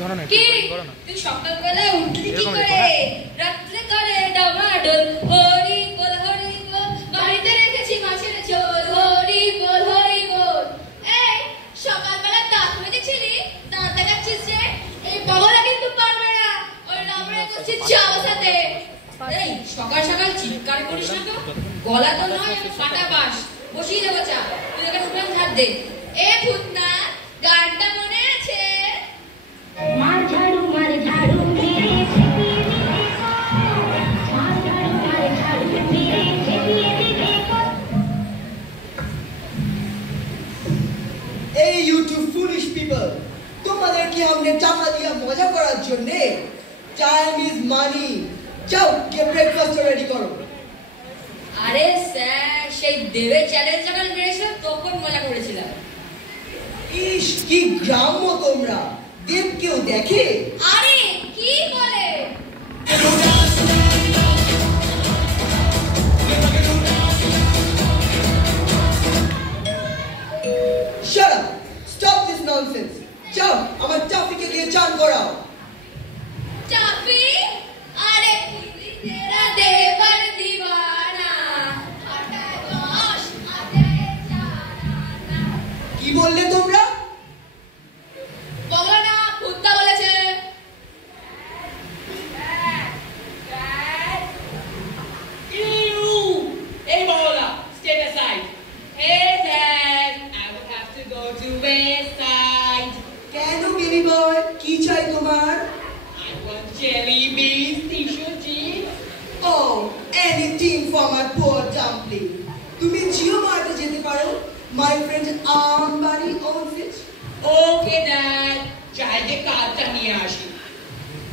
ধরো না কি তুই সকালবেলা উঠলি কি করে রাত্রে করে ডামাডোল হরি বল বাড়িতে রেখেছি মাছের ঝোল হরি বল এই সকালবেলা দাঁত মেজেছিলি দাঁত দেখাচ্ছিস যে এই বগলা কিন্তু পারবে না ওই নামরে করছিস চাও সাথে এই সকাল সকাল চিৎকার করিস না তো গলা তো নয় ফাটা বাস বসিয়ে দেবো চা তুই এখানে উঠলাম ঝাড় দে এ ভূতনা গানটা মনে আছে मार झाड़ू मेरे खेतिए मार झाड़ू मेरे खेतिए देखो Hey you two foolish people তোমাদের কি हमने টাকা দিয়া মজা করার জন্য টাইম ইজ মানি যাও গিয়ে ব্রেকফাস্ট রেডি করো আরে স্যার সেই দেবে চ্যালেঞ্জ যখন মেরেছিল তখন মজা করেছিলাম ইস কি গ্রাম্য তোমরা দেব কেউ দেখে আরে কি বলে Shut up! Stop this nonsense! যাও আমার চাফিকে দিয়ে চান করাও চাপি আরে তেরা দেবার দিওয়ানা আটায় বস আটায় জানা কি বললে তোমরা বগলা না কুত্তা বলেছে Hey Bola, step aside. Hey Dad, I would have to go to West Side. কেন বেবি বয় কি চাই তোমার I want jelly beans, tissue cheese. Oh, anything for my poor dumpling. তুমি জিও মার্টে যেতে পারো my friend Ambari owns it. Okay Dad, চাইলে কার্ডটা নিয়ে আসি।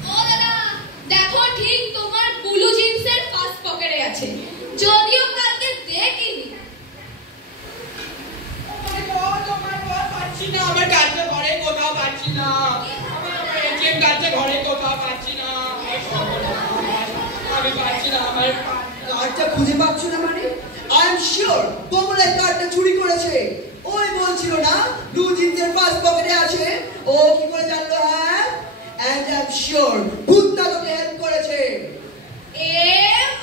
ও দাদা দেখো ঠিক তোমার ব্লু জিন্সের ফার্স্ট পকেটে আছে যদিও কালকে দেখিনি পাচ্ছি না আমার কার্ডটা ঘরে কোথাও পাচ্ছি না আমার এটিএম কার্ডটা ঘরে কোথাও পাচ্ছি না আমি পাচ্ছি না আমার কার্ডটা খুঁজে পাচ্ছ না মানে আই এম শিওর কমলা কার্ডটা চুরি করেছে ওই বলছিল না ব্লু জিন্সের ফার্স্ট পকেটে আছে ও কি করে জানলো হ্যাঁ এন্ড আই এম শিওর ভূতটা তোকে হেল্প করেছে এ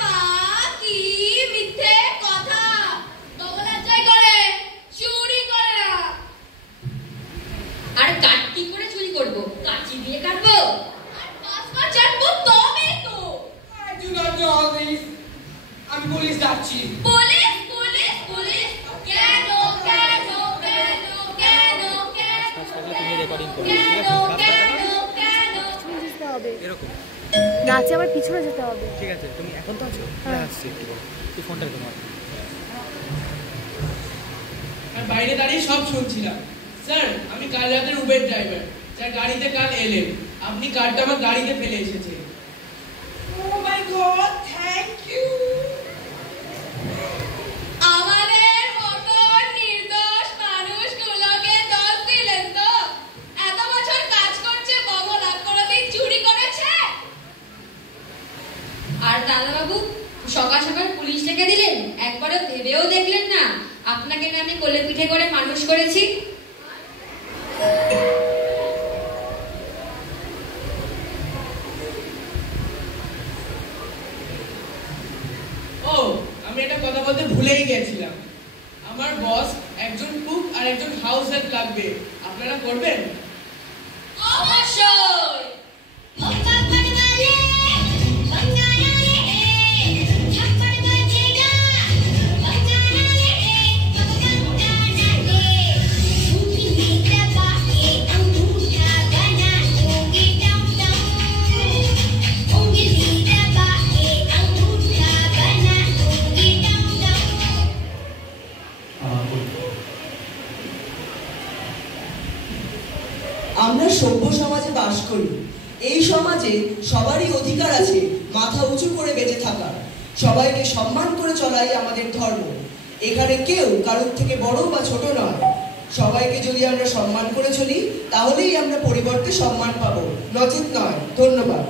মা কি মিথ্যে কথা বগলা চাই করে চুরি করে না আর কাট কি করে চুরি করব কাঁচি দিয়ে কাটবো আর পাসওয়ার্ড জানবো তবে তো I do not know all this. আমি পুলিশ ডাকছি পুলিশ কেন তুমি রেকর্ডিং করো এরকম নাচে আবার পিছনে যেতে হবে ঠিক আছে তুমি এখন তো আছো আসছি একটু পরে তুই ফোনটা তোমার আর বাইরে দাঁড়িয়ে সব শুনছিলাম স্যার আমি কাল রাতের উবের ড্রাইভার স্যার গাড়িতে কাল এলেন আপনি কারটা আমার গাড়িতে ফেলে এসেছেন ও মাই গড থ্যাংক ইউ আমাদের মতো নির্দোষ মানুষগুলোকে দোষ দিলেন তো এত বছর কাজ করছে বগলা কোনোদিন চুরি করেছে আর দাদাবাবু সকাল সকাল পুলিশ ডেকে দিলেন একবারও ভেবেও দেখলেন না আপনাকে না আমি কোলে পিঠে করে মানুষ করেছি ও আমি একটা কথা বলতে ভুলেই গেছিলাম আমার বস একজন কুক আর একজন হাউস হেল্প লাগবে আপনারা করবেন অবশ্যই আমরা সভ্য সমাজে বাস করি এই সমাজে সবারই অধিকার আছে মাথা উঁচু করে বেঁচে থাকার সবাইকে সম্মান করে চলাই আমাদের ধর্ম এখানে কেউ কারোর থেকে বড় বা ছোট নয় সবাইকে যদি আমরা সম্মান করে চলি তাহলেই আমরা পরিবর্তে সম্মান পাবো নচেত নয় ধন্যবাদ